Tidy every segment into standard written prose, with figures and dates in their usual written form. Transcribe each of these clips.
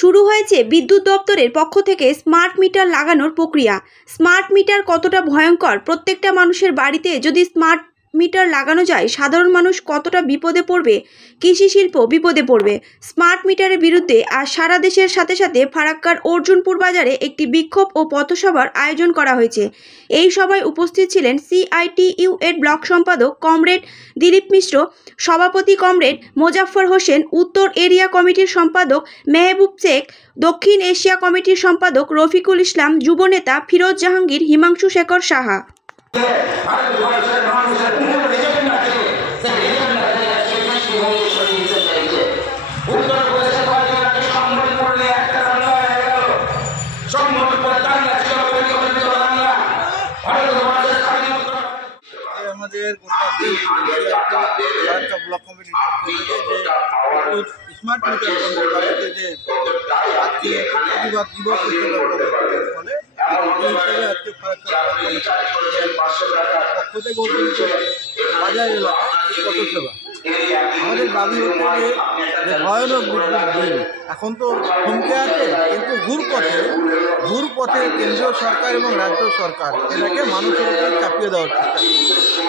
শুরু হয়েছে বিদ্যুৎ দপ্তরের পক্ষ থেকে স্মার্ট মিটার লাগানোর প্রক্রিয়া। স্মার্ট মিটার কতটা ভয়ঙ্কর, প্রত্যেকটা মানুষের বাড়িতে যদি স্মার্ট মিটার লাগানো যায় সাধারণ মানুষ কতটা বিপদে পড়বে, কৃষি শিল্প বিপদে পড়বে। স্মার্ট মিটারের বিরুদ্ধে আজ সারা দেশের সাথে সাথে ফারাক্কার অর্জুনপুর বাজারে একটি বিক্ষোভ ও পথসভার আয়োজন করা হয়েছে। এই সভায় উপস্থিত ছিলেন CITU এর ব্লক সম্পাদক কমরেড দিলীপ মিশ্র, সভাপতি কমরেড মোজাফফর হোসেন, উত্তর এরিয়া কমিটির সম্পাদক মেহবুব শেখ, দক্ষিণ এশিয়া কমিটির সম্পাদক রফিকুল ইসলাম, যুবনেতা ফিরোজ জাহাঙ্গীর, হিমাংশু শেখর সাহা। আমাদের ব্লক কমিটির স্মার্ট মিটার যে আজকে প্রতিবাদ দিবস ফলে আজকে পক্ষ থেকে বাজার এলাকায় পথসেবা। আমাদের দাবি হচ্ছে যে ভয়ানক বিদ্যুৎ বিল এখন তো থমকে আছে, কিন্তু ঘুর পথে কেন্দ্রীয় সরকার এবং রাজ্য সরকার এটাকে মানুষের উপরে চাপিয়ে দেওয়ার চেষ্টা করে।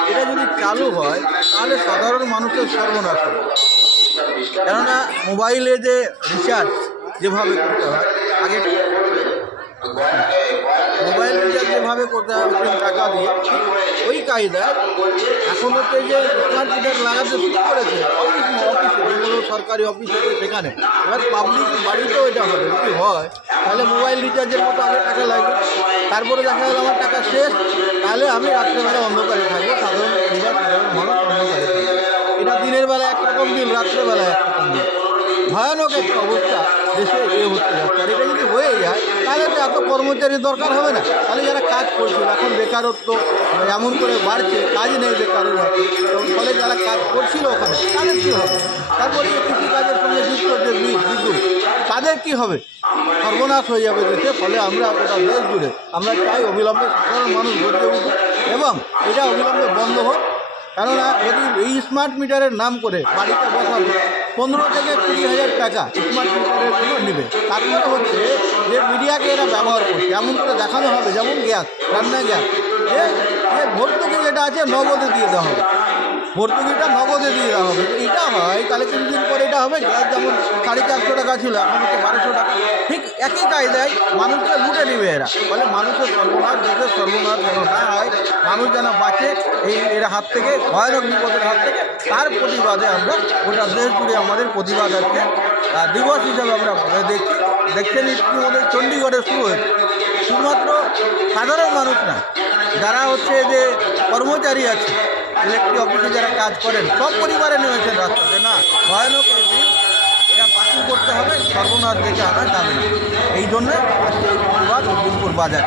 এটা যদি চালু হয় তাহলে সাধারণ মানুষের সর্বনাশ হবে। কেননা মোবাইলে যে রিচার্জ যেভাবে করতে হয়, আগে মোবাইল রিচার্জ যেভাবে করতে হয় টাকা দিয়ে, ওই কায়দায় এখন হচ্ছে যে স্মার্ট মিটার লাগাতে শুরু করেছে অফিসে, যেগুলো সরকারি অফিস আছে সেখানে। এবার পাবলিক বাড়িতেও এটা হবে, যদি হয় তাহলে মোবাইল রিচার্জের মতো আগে টাকা লাগবে, তারপরে দেখা গেল আমার টাকা শেষ, তাহলে আমি রাত্রেবেলা অন্ধকারে থাকবো, সাধারণ মানুষ অন্ধকারে থাকবে। এটা দিনের বেলা একরকম বিল, রাত্রেবেলা একরকম বিল। ভয়ানক একটা অবস্থা দেশে হতে যাচ্ছে। আর এটা যদি হয়ে যায় তাহলে তো এত কর্মচারীর দরকার হবে না। তাহলে যারা কাজ করছিল, এখন বেকারত্ব এমন করে বাড়ছে, কাজ নেই বেকারের হাতে, ফলে যারা কাজ করছিল ওখানে তাদের কী হবে? তারপরে কৃষিকাজের সঙ্গে যুক্ত যে বিদ্যুৎ, তাদের কী হবে? সর্বনাশ হয়ে যাবে দেশে। ফলে আমরা গোটা দেশ জুড়ে আমরা চাই অবিলম্বে সাধারণ মানুষ গড়ে উঠুক এবং এটা অবিলম্বে বন্ধ হোক। কেননা যদি এই স্মার্ট মিটারের নাম করে বাড়িতে বসাবে 15 থেকে 20,000 টাকা স্মার্ট মিটারের জন্য নেবে। তারপরে হচ্ছে যে মিডিয়াকে এরা ব্যবহার করছে, এমন করে দেখানো হবে যেমন গ্যাস, রান্না গ্যাস, যে ভর্তুকি যেটা আছে নগদে দিয়ে দেওয়া হবে, ভর্তুকিটা নগদে দিয়ে দেওয়া হবে। এটা হয় তাহলে কিছুদিন পরে এটা হবে গ্যাস যেমন 450 টাকা ছিল, এখন হচ্ছে 1200 টাকা। ঠিক একই কায়দায় মানুষকে লুটে নেবে এরা। ফলে মানুষের সর্বনাশ, দেশের সর্বনাশ যেন না হয়, মানুষ যেন বাঁচে এর হাত থেকে, ভয়ানক বিপদের হাত থেকে। তার প্রতিবাদে আমরা গোটা দেশ জুড়ে আমাদের প্রতিবাদ আজকে দিবস হিসাবে আমরা দেখছেন। ইতিমধ্যে চণ্ডীগড়ে শুরু হয়েছে। শুধুমাত্র সাধারণ মানুষ না, যারা হচ্ছে যে কর্মচারী আছে, ইলেকট্রিক অফিসে যারা কাজ করেন, সব পরিবারে নেমেছেন রাস্তাতে। না, ভয়ানক এই দিন, এটা বাতিল করতে হবে, সর্বনাশ দেখে আনা যাবে না। এই জন্যে আজকে এই প্রতিবাদ অর্জুনপুর বাজার।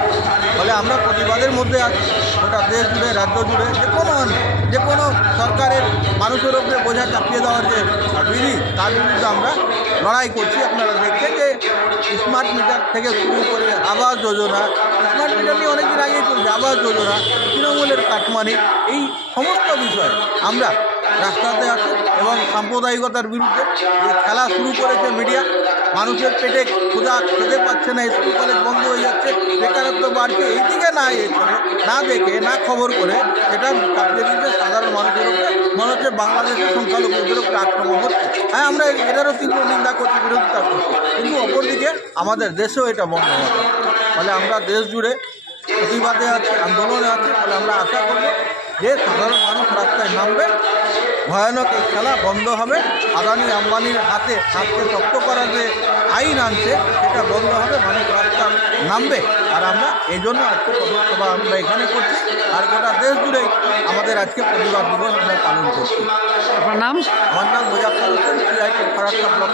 ফলে আমরা প্রতিবাদের মধ্যে আছি গোটা দেশ জুড়ে, রাজ্য জুড়ে। যে কোনো সরকারের মানুষের উপরে বোঝা চাপিয়ে দেওয়ার যে বিধি, তার বিরুদ্ধে আমরা লড়াই করছি। আপনারা দেখছেন যে স্মার্ট মিটার থেকে শুরু করে আবাস যোজনা, স্মার্ট মিটার নিয়ে অনেকদিন আগেই চলছে, আবাস যোজনা, তৃণমূলের কাটমানি, এই সমস্ত বিষয়ে আমরা রাস্তাতে আছি। এবং সাম্প্রদায়িকতার বিরুদ্ধে যে খেলা শুরু করেছে মিডিয়া, মানুষের পেটে ক্ষুধা খেতে পাচ্ছে না, স্কুল কলেজ বন্ধ হয়ে যাচ্ছে, বেকারত্ব বাড়ছে, এই দিকে না না দেখে, না খবর করে সেটা চাপিয়ে দিচ্ছে সাধারণ মানুষের উপরে। মনে হচ্ছে বাংলাদেশের সংখ্যালঘুদের উপরে আক্রমণ হচ্ছে। হ্যাঁ, আমরা এটারও তীব্র নিন্দা করছি, বিরোধিতা করছি, কিন্তু অপরদিকে আমাদের দেশেও এটা বন্ধ হবে। ফলে আমরা দেশ জুড়ে প্রতিবাদে আছি, আন্দোলনে আছি। ফলে আমরা আশা করব যে সাধারণ মানুষ রাস্তায় নামবে, ভয়ানক এই খেলা বন্ধ হবে। আদানি আম্বানির হাতে হাতকে শক্ত করার যে আইন আনছে সেটা বন্ধ হবে, মানুষ রাস্তা নামবে। আর আমরা এই জন্য আজকে পথসভা আমরা এখানে করছি, আর গোটা দেশ জুড়েই আমাদের আজকে প্রতিবাদ দিবস আমরা পালন করছি। আপনার নাম? আমার নাম মোজাফফর হোসেন, CITU ফারাক্কা ব্লক।